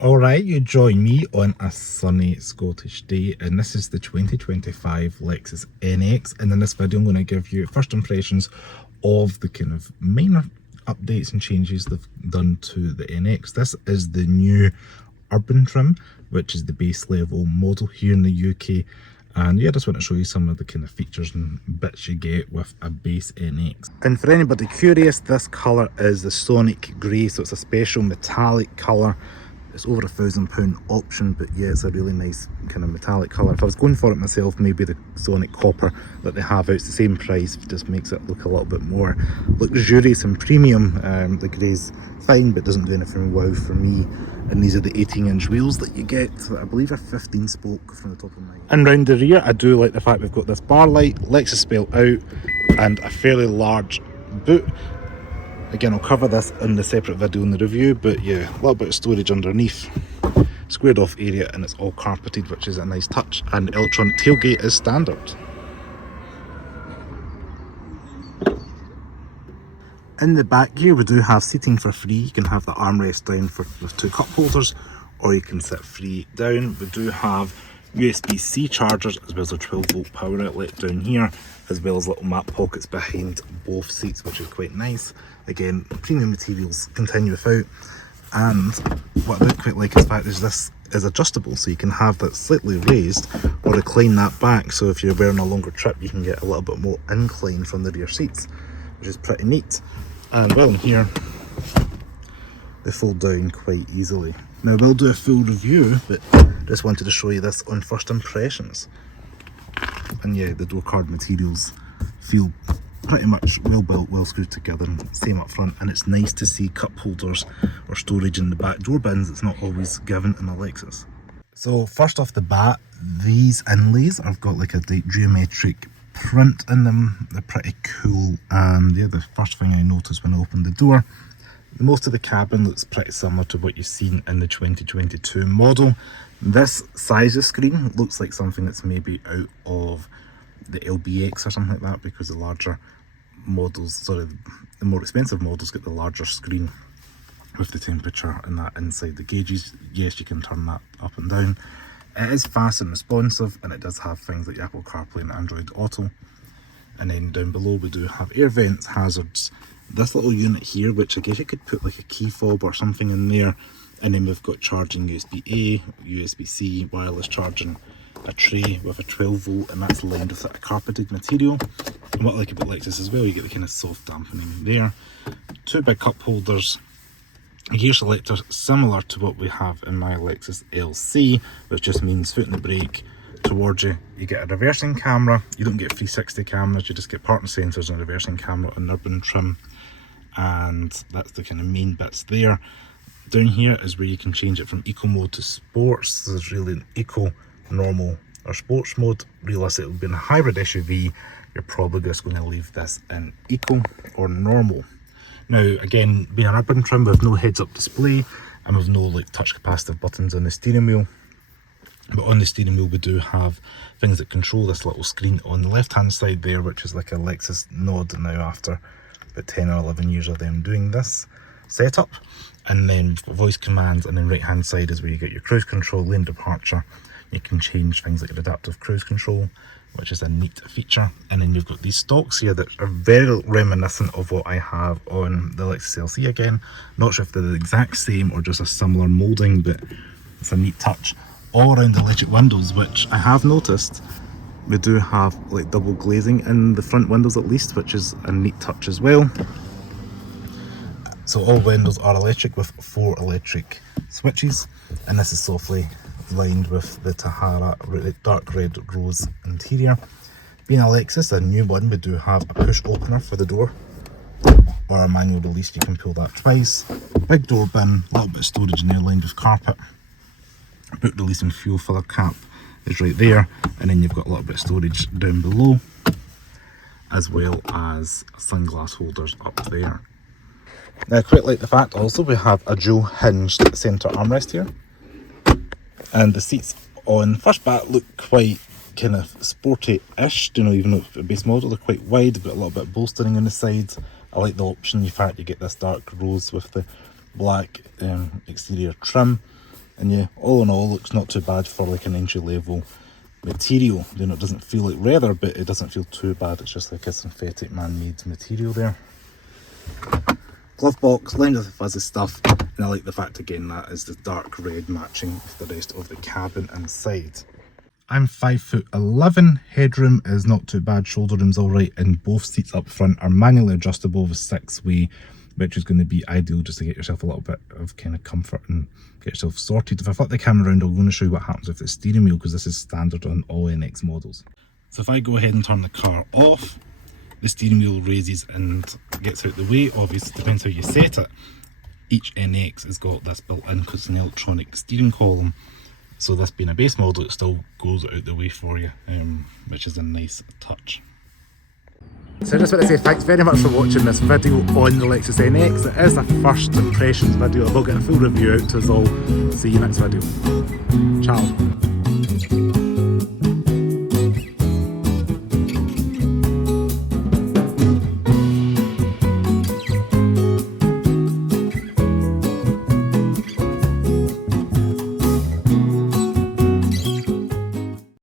Alright, you join me on a sunny Scottish day, and this is the 2025 Lexus NX, and in this video I'm going to give you first impressions of the kind of minor updates and changes they've done to the NX. This is the new urban trim, which is the base level model here in the UK, and yeah, I just want to show you some of the kind of features and bits you get with a base NX. And for anybody curious, this colour is the Sonic Grey, so it's a special metallic colour. It's over £1,000 option, but yeah, it's a really nice kind of metallic colour. If I was going for it myself, maybe the Sonic Copper that they have out, it's the same price, just makes it look a little bit more luxurious and premium. The grey's fine, but doesn't do anything wow for me. And these are the 18-inch wheels that you get. I believe are 15 spoke from the top of my head. And round the rear, I do like the fact we've got this bar light, Lexus spelled out, and a fairly large boot. Again, I'll cover this in the separate video in the review, but yeah, a little bit of storage underneath, squared off area, and it's all carpeted, which is a nice touch, and electronic tailgate is standard. In the back here we do have seating for free. You can have the armrest down with two cup holders, or you can sit free down. We do have USB-C chargers as well as a 12-volt power outlet down here, as well as little map pockets behind both seats, which is quite nice. Again, premium materials continue without. And what I do quite like is the fact is this is adjustable, so you can have that slightly raised or recline that back, so if you're wearing a longer trip you can get a little bit more incline from the rear seats, which is pretty neat. And well, in here they fold down quite easily. Now we'll do a full review, but just wanted to show you this on first impressions. And yeah, the door card materials feel pretty much well built, well screwed together, same up front, and it's nice to see cup holders or storage in the back door bins. It's not always given in a Lexus. So first off the bat, these inlays have got like a geometric print in them. They're pretty cool, and yeah, the first thing I noticed when I opened the door, most of the cabin looks pretty similar to what you've seen in the 2022 model. This size of screen looks like something that's maybe out of the LBX or something like that, because the larger models, sorry, the more expensive models get the larger screen with the temperature and that inside the gauges. Yes, you can turn that up and down. It is fast and responsive, and it does have things like Apple CarPlay and Android Auto. And then down below we do have air vents, hazards, this little unit here, which I guess you could put like a key fob or something in there, and then we've got charging USB-A, USB-C, wireless charging, a tray with a 12-volt, and that's lined with a carpeted material. And what I like about Lexus as well, you get the kind of soft dampening there. Two big cup holders, a gear selector similar to what we have in my Lexus LC, which just means foot in the brake towards you. You get a reversing camera. You don't get 360 cameras, you just get parking sensors and a reversing camera on urban trim, and that's the kind of main bits there. Down here is where you can change it from eco mode to sports. There's really an eco, normal or sports mode. Realistically, being a hybrid SUV, you're probably just going to leave this in eco or normal. Now again, being an urban trim with no heads-up display and with no like touch capacitive buttons on the steering wheel, but on the steering wheel we do have things that control this little screen on the left hand side there, which is like a Lexus nod now after about 10 or 11 years of them doing this setup. And then voice commands, and then right hand side is where you get your cruise control, lane departure. You can change things like your adaptive cruise control, which is a neat feature. And then you've got these stalks here that are very reminiscent of what I have on the Lexus LC again. Not sure if they're the exact same or just a similar moulding, but it's a neat touch. All around the electric windows, which I have noticed they do have like double glazing in the front windows at least, which is a neat touch as well. So all windows are electric with 4 electric switches, and this is softly lined with the Tahara dark red rose interior. Being a Lexus, a new one, we do have a push opener for the door, or a manual release, you can pull that twice. Big door bin, a little bit of storage in there lined with carpet. Boot release and fuel filler cap is right there, and then you've got a little bit of storage down below, as well as sunglass holders up there. Now I quite like the fact also we have a dual hinged centre armrest here, and the seats on first bat look quite kind of sporty-ish, you know, even though the base model they're quite wide, but a little bit of bolstering on the sides. I like the option, in fact you get this dark rose with the black exterior trim. And yeah, all in all, looks not too bad for like an entry level material. You know, it doesn't feel like leather, but it doesn't feel too bad. It's just like a synthetic man-made material there. Glove box, lined with the fuzzy stuff, and I like the fact again that is the dark red matching with the rest of the cabin inside. I'm 5'11", headroom is not too bad, shoulder room's alright, and both seats up front are manually adjustable with 6-way, which is going to be ideal just to get yourself a little bit of kind of comfort and get yourself sorted. If I flip the camera around, I'm going to show you what happens with the steering wheel, because this is standard on all NX models. So if I go ahead and turn the car off, the steering wheel raises and gets out the way. Obviously, depends how you set it. Each NX has got this built in because it's an electronic steering column. So this being a base model, it still goes out the way for you, which is a nice touch. So I just want to say thanks very much for watching this video on the Lexus NX. It is a first impressions video. I will get a full review out to us all. See you next video. Ciao.